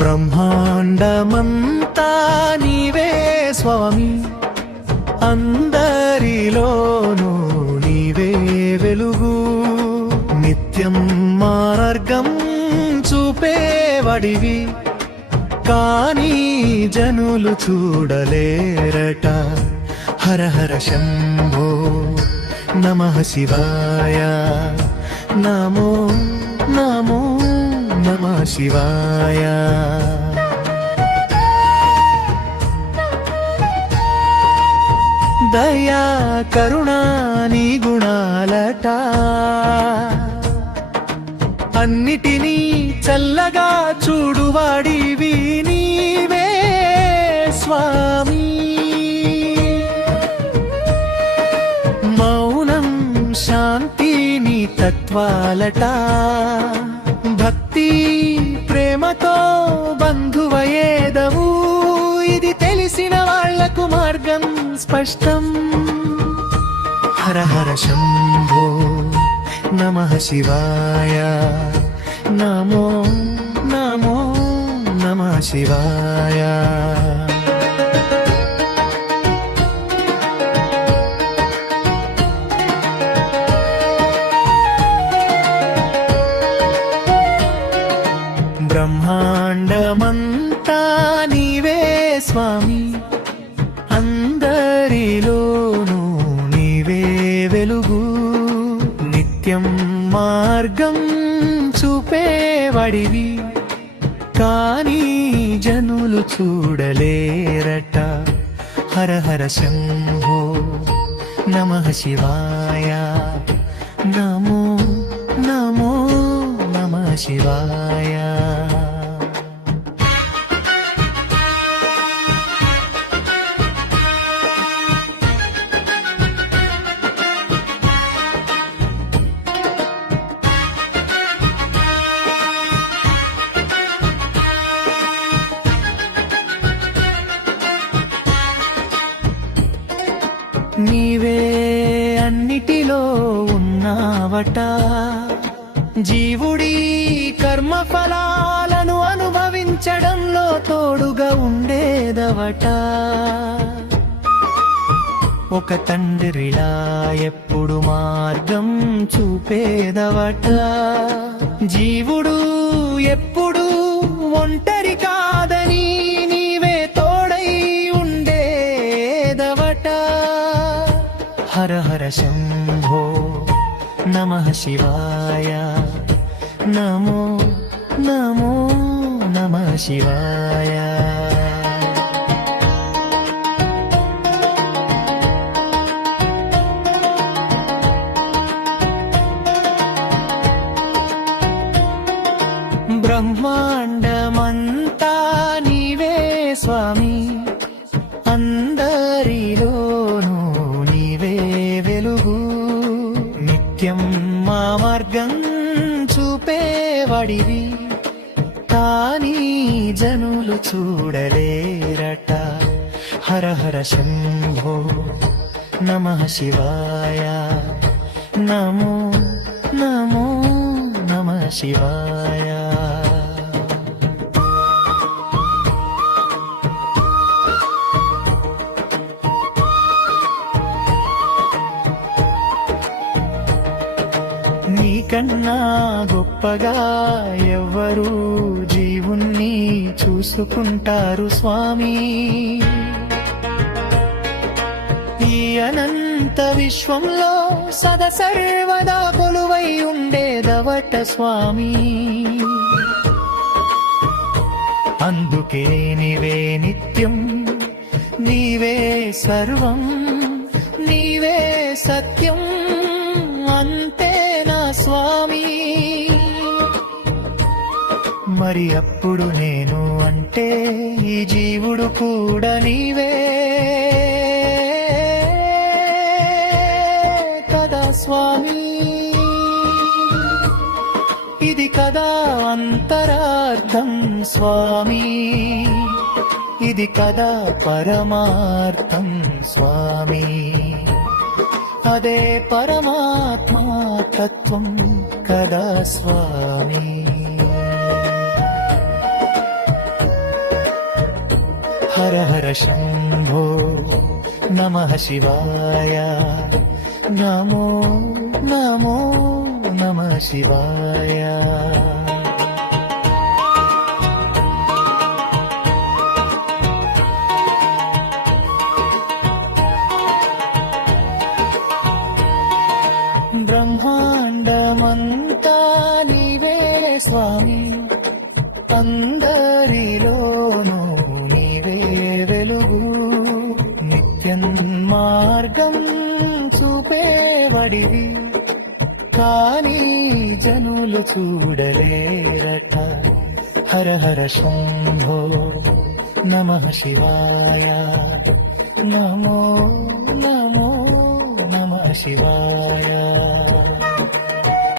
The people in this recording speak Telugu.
బ్రహ్మాండమంతా నీవే స్వామి, అందరిలోనూ నీవే వెలుగు, నిత్యం మార్గం చూపేవడివి, కానీ జనులు చూడలేరట. హర హర శంభో నమః శివాయ, నమో నమో నమః శివాయ. దయా కరుణా నీ గుణాలట, అన్నిటినీ చల్లగా చూడువాడివి నీవే స్వామి. మౌనం శాంతి నీ తత్వాలట, భక్తి ప్రేమతో బంధువయేదవు, ఇది తెలిసిన వాళ్లకు మార్గం స్పష్టం. హర హర శంభో నమః శివాయ, నమో నమో నమః శివాయ. బ్రహ్మాండమంతా నీవే స్వామి, అందరిలోనూ నీవే వెలుగు, నిత్యం మార్గం చూపేవడివి, కానీ జనులు చూడలేరట. హర హర శంభో నమః శివాయ, నమో నమో నమః శివాయ. నీవే అన్నిటిలో ఉన్నావట, జీవుడి కర్మ ఫలాలను అనుభవించడంలో తోడుగా ఉండేదవట. ఒక తండ్రిలా ఎప్పుడు మార్గం చూపేదవట, జీవుడు ఎప్పుడు ఒంటరి కాదని నీవే తోడై ఉండేదవట. హర హర శంభో నమః శివాయ, నమో నమో నమః శివాయ. బ్రహ్మాండమంతా నీవే స్వామి, అందరిలోనూ నీవే వెలుగు, నిత్యం మా మార్గం చూపేవడివి, కానీ జనులు చూడలేరట. హర హర శంభో నమః శివాయ, నమో నమో నమః శివాయ. నీకన్నా గొప్పగా ఎవ్వరు జీవుణ్ణి చూసుకుంటారు స్వామి, ఈ అనంత విశ్వంలో సర్వదా కొలువై ఉండేదవట స్వామి. అందుకే నీవే నిత్యం, నీవే సర్వం, నీవే సత్యం, అంతే నా స్వామి. మరి అప్పుడు నేను అంటే ఈ జీవుడు కూడా నీవే కదా స్వామి. ఇది కదా అంతరార్థం స్వామి, ఇది కదా పరమార్థం స్వామి. అదే పరమాత్మా తత్వం కదా స్వామి. హర హర శంభో నమః శివాయ నమో నమో నమః శివాయ. బ్రహ్మాండమంతా నీవే స్వామి, అందరిలోనూ నీవే వెలుగు, నిత్యం మార్గం చూపేవడివి, కానీ జనులు చూడలేరట. హర హర శంభో నమః శివాయ నమో నమో నమః శివాయ.